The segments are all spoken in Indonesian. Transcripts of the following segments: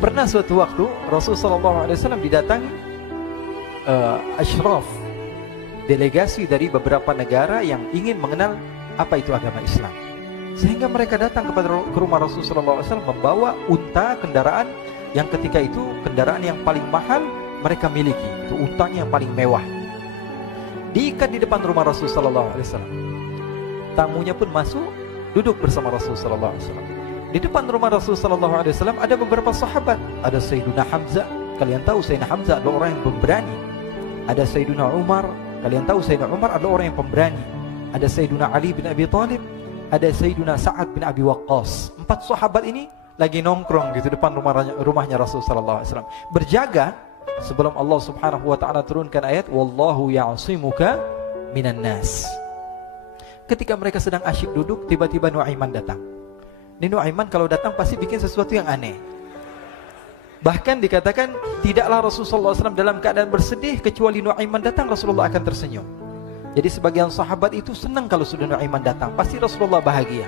Pernah suatu waktu Rasulullah SAW didatangi asyraf, delegasi dari beberapa negara yang ingin mengenal apa itu agama Islam. Sehingga mereka datang ke rumah Rasulullah SAW membawa unta, kendaraan yang ketika itu kendaraan yang paling mahal mereka miliki. Itu untanya yang paling mewah. Diikat di depan rumah Rasulullah SAW. Tamunya pun masuk, duduk bersama Rasulullah SAW. Di depan rumah Rasulullah SAW ada beberapa sahabat. Ada Sayyiduna Hamzah. Kalian tahu Sayyidina Hamzah adalah orang yang pemberani. Ada Sayyiduna Umar. Kalian tahu Sayyidina Umar adalah orang yang pemberani. Ada Sayyiduna Ali bin Abi Thalib. Ada Sayyiduna Sa'ad bin Abi Waqqas. 4 sahabat ini lagi nongkrong gitu depan rumahnya Rasulullah SAW. Berjaga sebelum Allah Subhanahu wa taala turunkan ayat wallahu ya'simuka minan nas. Ketika mereka sedang asyik duduk, tiba-tiba Nuaiman datang. Ini Nuaiman kalau datang pasti bikin sesuatu yang aneh. Bahkan dikatakan tidaklah Rasulullah SAW dalam keadaan bersedih, kecuali Nuaiman datang Rasulullah akan tersenyum. Jadi sebagian sahabat itu senang kalau sudah Nuaiman datang, pasti Rasulullah bahagia.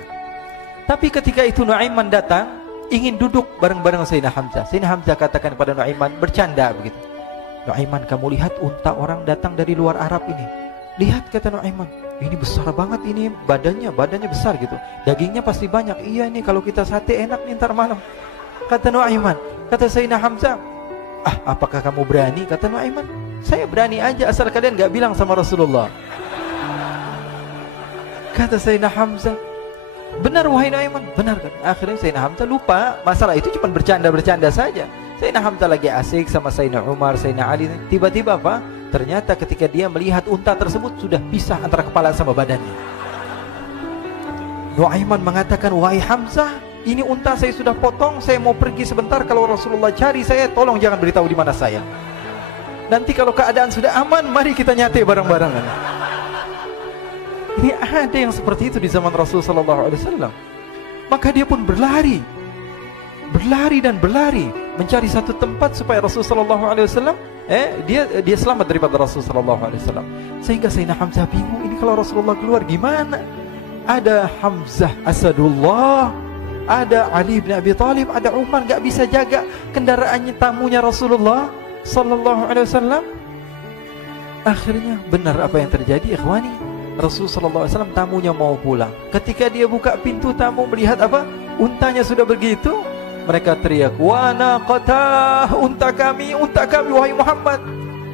Tapi ketika itu Nuaiman datang, ingin duduk bareng-bareng Sayyidina Hamzah. Sayyidina Hamzah katakan kepada Nuaiman, bercanda begitu. Nuaiman, kamu lihat unta orang datang dari luar Arab ini. Lihat, kata Nuaiman, ini besar banget, ini badannya besar gitu. Dagingnya pasti banyak. Iya, ini kalau kita sate enak nih ntar malam. Kata Nuaiman. Kata Sayyidina Hamzah, apakah kamu berani? Kata Nuaiman, saya berani aja asal kalian gak bilang sama Rasulullah. Kata Sayyidina Hamzah, benar wahai Nuaiman, benar kan? Akhirnya Sayyidina Hamzah lupa masalah itu, cuma bercanda-bercanda saja. Sayyidina Hamzah lagi asik sama Sayyidina Umar, Sayyidina Ali. Tiba-tiba apa? Ternyata ketika dia melihat unta tersebut sudah pisah antara kepala sama badannya. Nuaiman mengatakan, wahai Hamzah, ini unta saya sudah potong, saya mau pergi sebentar. Kalau Rasulullah cari saya, tolong jangan beritahu di mana saya. Nanti kalau keadaan sudah aman, mari kita nyate bareng-barengan. Ini ada yang seperti itu di zaman Rasulullah SAW. Maka dia pun berlari dan berlari mencari satu tempat supaya Rasulullah SAW dia selamat daripada Rasulullah SAW. Sehingga Sayyidina Hamzah bingung, ini kalau Rasulullah keluar gimana? Ada Hamzah Asadullah, ada Ali bin Abi Thalib, ada Umar, gak bisa jaga kendaraannya tamunya Rasulullah Sallallahu Alaihi Wasallam. Akhirnya benar apa yang terjadi, ikhwani. Rasulullah SAW tamunya mau pulang. Ketika dia buka pintu, tamu melihat apa? Untanya sudah begitu. Mereka teriak, wa naqatah, unta kami wahai Muhammad.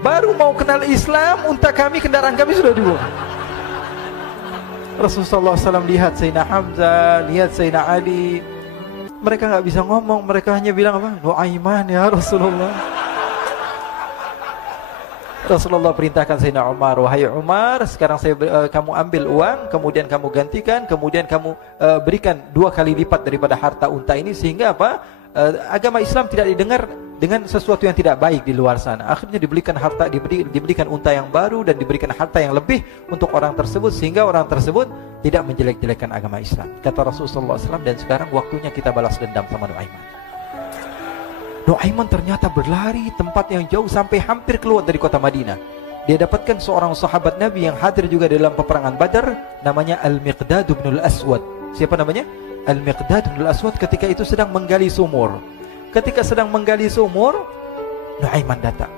Baru mau kenal Islam, unta kami, kendaraan kami sudah dibuang. Rasulullah SAW lihat Sayyidina Hamzah, lihat Sayyidina Ali. Mereka gak bisa ngomong, mereka hanya bilang apa? Nuaiman ya Rasulullah. Rasulullah perintahkan Sayyidina Umar, wahai Umar, sekarang kamu ambil uang, kemudian kamu gantikan, kemudian kamu berikan 2 kali lipat daripada harta unta ini, sehingga apa? Agama Islam tidak didengar dengan sesuatu yang tidak baik di luar sana. Akhirnya diberikan harta, diberikan unta yang baru dan diberikan harta yang lebih untuk orang tersebut, sehingga orang tersebut tidak menjelek-jelekan agama Islam. Kata Rasulullah SAW, dan sekarang waktunya kita balas dendam sama Nuaiman. Nuaiman ternyata berlari tempat yang jauh sampai hampir keluar dari kota Madinah. Dia dapatkan seorang sahabat Nabi yang hadir juga dalam peperangan Badar, namanya Al-Miqdad bin Al-Aswad. Siapa namanya? Al-Miqdad bin Al-Aswad ketika itu sedang menggali sumur. Ketika sedang menggali sumur, Nuaiman datang.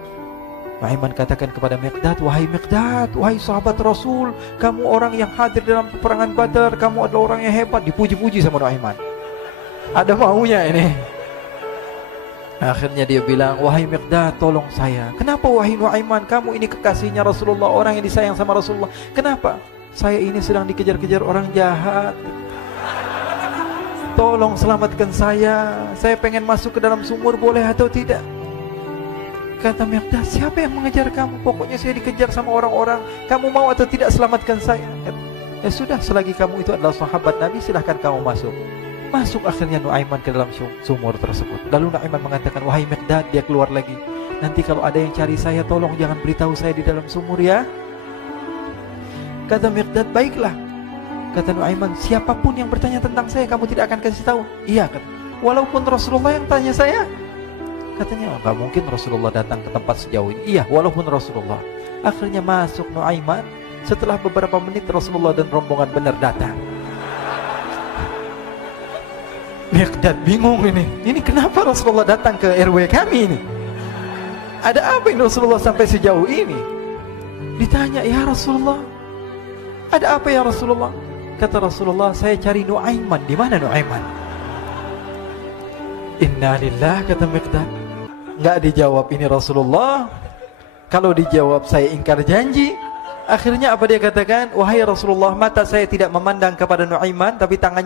Nuaiman katakan kepada Miqdad, wahai Miqdad, wahai sahabat Rasul, kamu orang yang hadir dalam peperangan Badar, kamu adalah orang yang hebat. Dipuji-puji sama Nuaiman. Ada maunya ini. Akhirnya dia bilang, wahai Miqdad, tolong saya. Kenapa wahai Nuaiman? Kamu ini kekasihnya Rasulullah, orang yang disayang sama Rasulullah. Kenapa? Saya ini sedang dikejar-kejar orang jahat. Tolong selamatkan saya. Saya pengen masuk ke dalam sumur, boleh atau tidak? Kata Miqdad, siapa yang mengejar kamu? Pokoknya saya dikejar sama orang-orang. Kamu mau atau tidak selamatkan saya? Ya sudah, selagi kamu itu adalah sahabat Nabi, silahkan kamu masuk. Masuk akhirnya Nuaiman ke dalam sumur tersebut. Lalu Nuaiman mengatakan, wahai Miqdad, dia keluar lagi. Nanti kalau ada yang cari saya, tolong jangan beritahu saya di dalam sumur ya. Kata Miqdad, baiklah. Kata Nuaiman, siapapun yang bertanya tentang saya, kamu tidak akan kasih tahu. Iya, kata. Walaupun Rasulullah yang tanya saya. Katanya, enggak mungkin Rasulullah datang ke tempat sejauh ini. Iya, walaupun Rasulullah. Akhirnya masuk Nuaiman. Setelah beberapa menit Rasulullah dan rombongan benar datang. Miqdad bingung ini. Ini kenapa Rasulullah datang ke RW kami ini? Ada apa ini Rasulullah sampai sejauh ini? Ditanya, ya Rasulullah, ada apa ya Rasulullah? Kata Rasulullah, saya cari Nuaiman. Di mana Nuaiman? Inna lillah, kata Miqdad. Nggak dijawab ini Rasulullah. Kalau dijawab saya ingkar janji. Akhirnya apa dia katakan? Wahai Rasulullah, mata saya tidak memandang kepada Nuaiman, tapi tangannya